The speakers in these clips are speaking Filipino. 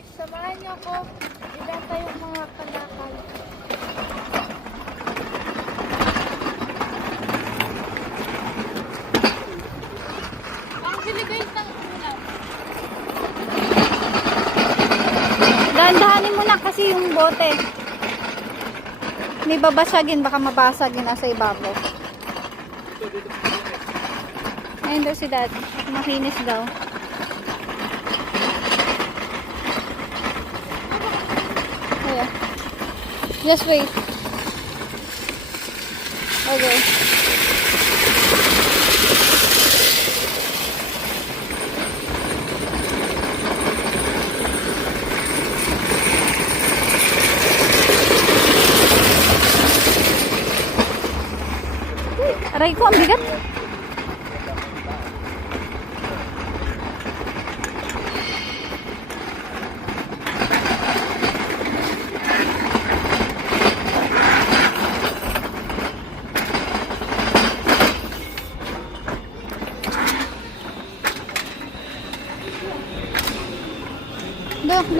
guys, samahan niyo ako. Ibenta yung mga kalakal. Ang bili guys ng ulam. Dahan-dahanin mo na kasi yung bote. May babasagin, baka mabasagin nasa ibabaw. Ayun daw si Dad. Makinis daw. Ayan. Just wait. Okay. Aray ko, ang bigat.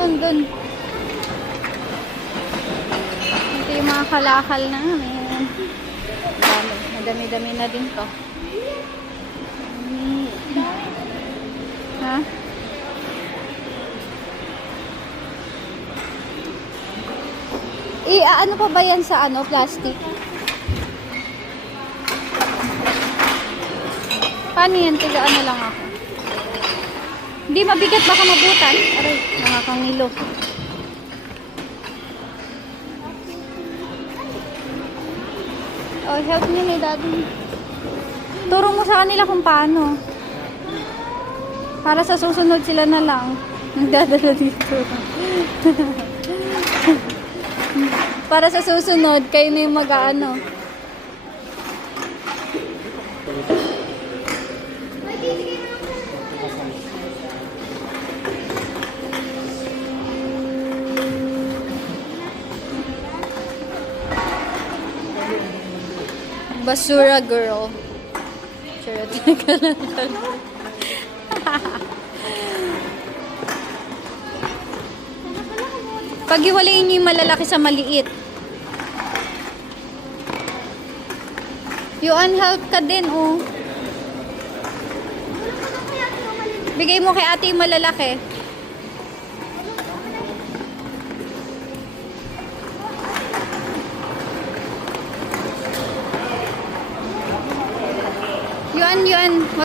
Doon. Ito yung mga kalakal namin. Madami-dami na din to. Ha? Ano pa ba yan sa plastic? Paano yan? Tiga ano lang ako. Hindi mabigat, baka mabutan. Aray, nakakangilo. Oh, help me ni Daddy. Turo mo sa kanila kung paano. Para sa susunod sila na lang. Nagdadala dito. Para sa susunod, kayo na yung mag-aano. Basura girl. Charot ka lang. Pag-iwalayin niyo yung malalaki sa maliit. You unhelp ka din, oh. Bigay mo kay ate yung malalaki.